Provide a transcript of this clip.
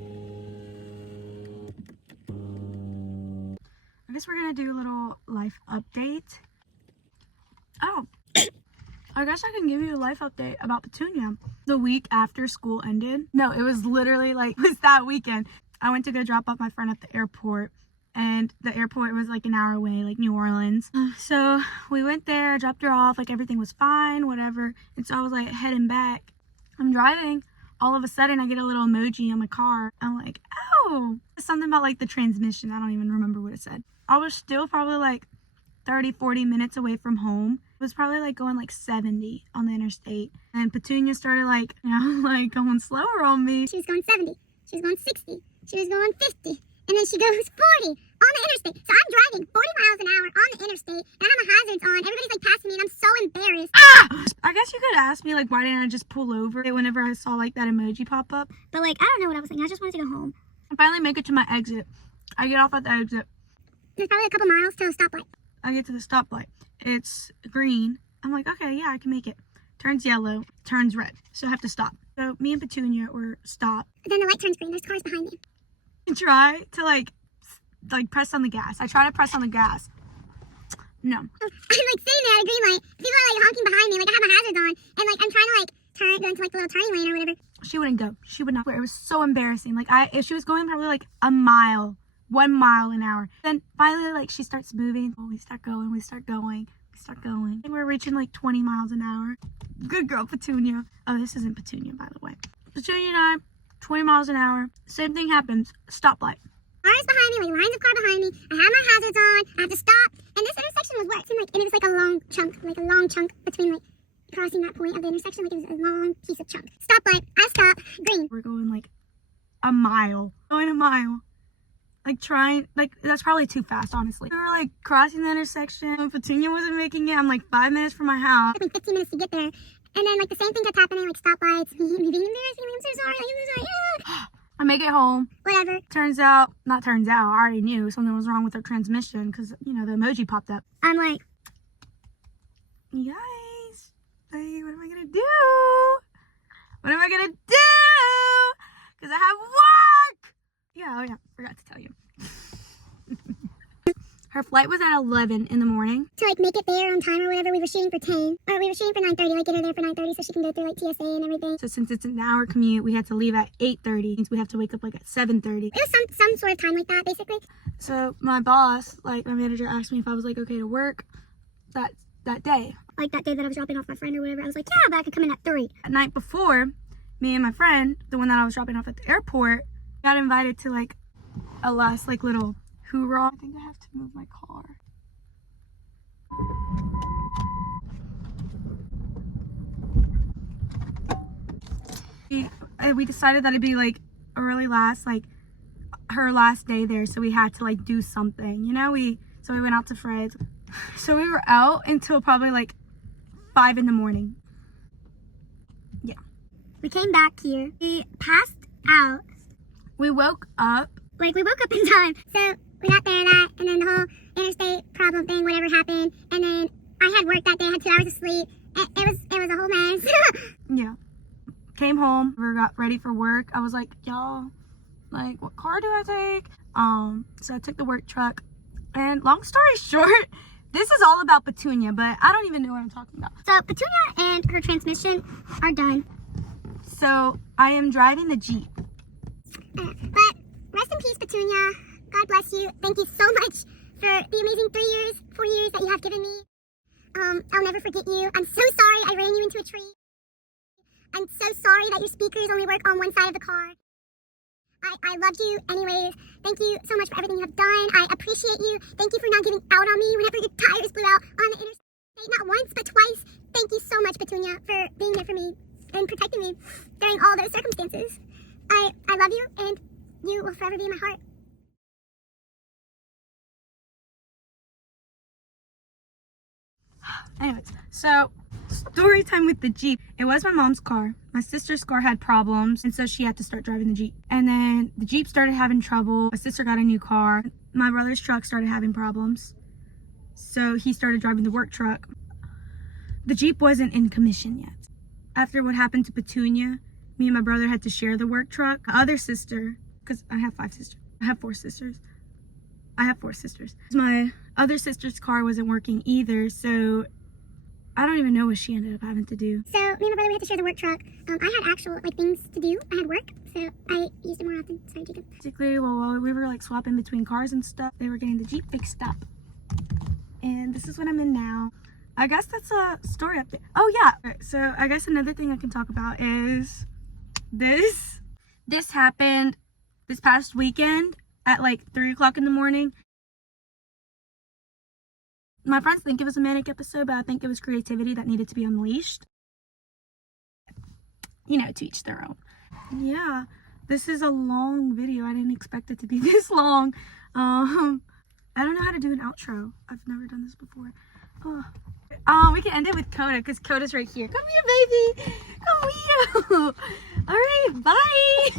I guess we're gonna do a little life update. Oh, I guess I can give you a life update about Petunia. The week after school ended, no, it was literally like, it was that weekend. I went to go drop off my friend at the airport, and the airport was like an hour away, like New Orleans. So we went there, dropped her off, like everything was fine, whatever. And so I was like heading back. I'm driving. All of a sudden I get a little emoji on my car. I'm like, oh, something about like the transmission. I don't even remember what it said. I was still probably like 30-40 minutes away from home. It was probably like going like 70 on the interstate, and Petunia started like, you know, like going slower on me. She was going 70, she was going 60, she was going 50, and then she goes 40 on the interstate. So I'm driving 40 miles an hour on the interstate, and I have my hazards on. Everybody's like passing me, and I'm so embarrassed. I guess you could ask me like, why didn't I just pull over whenever I saw like that emoji pop up? But like, I don't know what I was thinking. I just wanted to go home. I finally make it to my exit. I get off at the exit. There's probably a couple miles to a stoplight. I get to the stoplight. It's green. I'm like, okay, yeah, I can make it. Turns yellow, turns red. So I have to stop. So me and Petunia were stopped. Then the light turns green. There's cars behind me. I try to like press on the gas. I try to press on the gas. No. I'm like sitting there at a green light. People are like honking behind me. Like I have my hazards on. And like I'm trying to like go into like the little turning lane or whatever. She wouldn't go. She would not. It was so embarrassing. Like if she was going probably like a mile, 1 mile an hour. Then finally like she starts moving. Oh, we start going. We start going. Start going. And we're reaching like 20 miles an hour. Good girl, Petunia. Oh, this isn't Petunia, by the way. Petunia and I, 20 miles an hour. Same thing happens. Stoplight. Cars behind me, like lines of car behind me. I have my hazards on. I have to stop. And this intersection was worse. And it was like a long chunk between like crossing that point of the intersection. Like it was a long piece of chunk. Stoplight. I stop. Green. We're going like a mile. Going a mile. Like trying, like that's probably too fast, honestly. We were like crossing the intersection. When Petunia wasn't making it, I'm like 5 minutes from my house. It took me 15 minutes to get there. And then like the same thing kept happening, like stoplights. Me being embarrassing. I'm so sorry. I'm so sorry. I make it home. Whatever. Not turns out, I already knew something was wrong with her transmission because, you know, the emoji popped up. I'm like, you guys, like, what am I gonna do? What am I gonna do? Because I have work. Oh yeah, forgot to tell you. Her flight was at 11 in the morning. To like make it there on time or whatever, we were shooting for 10. Or we were shooting for 9:30, like get her there for 9:30 so she can go through like TSA and everything. So since it's an hour commute, we had to leave at 8:30. Means we have to wake up like at 7:30. It was some sort of time like that, basically. So my boss, like my manager, asked me if I was like okay to work that day. Like that day that I was dropping off my friend or whatever, I was like, yeah, but I could come in at 3. At night before, me and my friend, the one that I was dropping off at the airport, got invited to like a last like little hoorah. I think I have to move my car. We decided that it'd be like a really last, like her last day there, so we had to like do something, you know. So we went out to Fred's. So we were out until probably like 5 in the morning. Yeah. We came back here. We passed out. We woke up. Like we woke up in time. So we got there and then the whole interstate problem thing, whatever happened. And then I had work that day. I had 2 hours of sleep. It was a whole mess. Yeah. Came home. We got ready for work. I was like, y'all, like, what car do I take? So I took the work truck. And long story short, this is all about Petunia, but I don't even know what I'm talking about. So Petunia and her transmission are done. So I am driving the Jeep. But rest in peace, Petunia. God bless you. Thank you so much for the amazing 4 years that you have given me. I'll never forget you. I'm so sorry I ran you into a tree. I'm so sorry that your speakers only work on one side of the car. I loved you anyways. Thank you so much for everything you have done. I appreciate you. Thank you for not giving out on me whenever your tires blew out on the interstate. Not once, but twice. Thank you so much, Petunia, for being there for me and protecting me during all those circumstances. I love you, and you will forever be in my heart. Anyways, so story time with the Jeep. It was my mom's car. My sister's car had problems, and so she had to start driving the Jeep. And then the Jeep started having trouble. My sister got a new car. My brother's truck started having problems, so he started driving the work truck. The Jeep wasn't in commission yet. After what happened to Petunia, me and my brother had to share the work truck. My other sister because I have 5 sisters. I have 4 sisters. My other sister's car wasn't working either, so I don't even know what she ended up having to do. So me and my brother, we had to share the work truck. I had actual like things to do. I had work, so I used it more often. Sorry, Jacob. Basically, while we were like swapping between cars and stuff, they were getting the Jeep fixed up. And this is what I'm in now. I guess that's a story update. Oh yeah. Alright, so I guess another thing I can talk about is this. This happened this past weekend at like 3 o'clock in the morning. My friends think it was a manic episode, but I think it was creativity that needed to be unleashed. You know, to each their own. Yeah, this is a long video. I didn't expect it to be this long. I don't know how to do an outro. I've never done this before. We can end it with Coda, because Coda's right here. Come here, baby. Come here. All right, bye.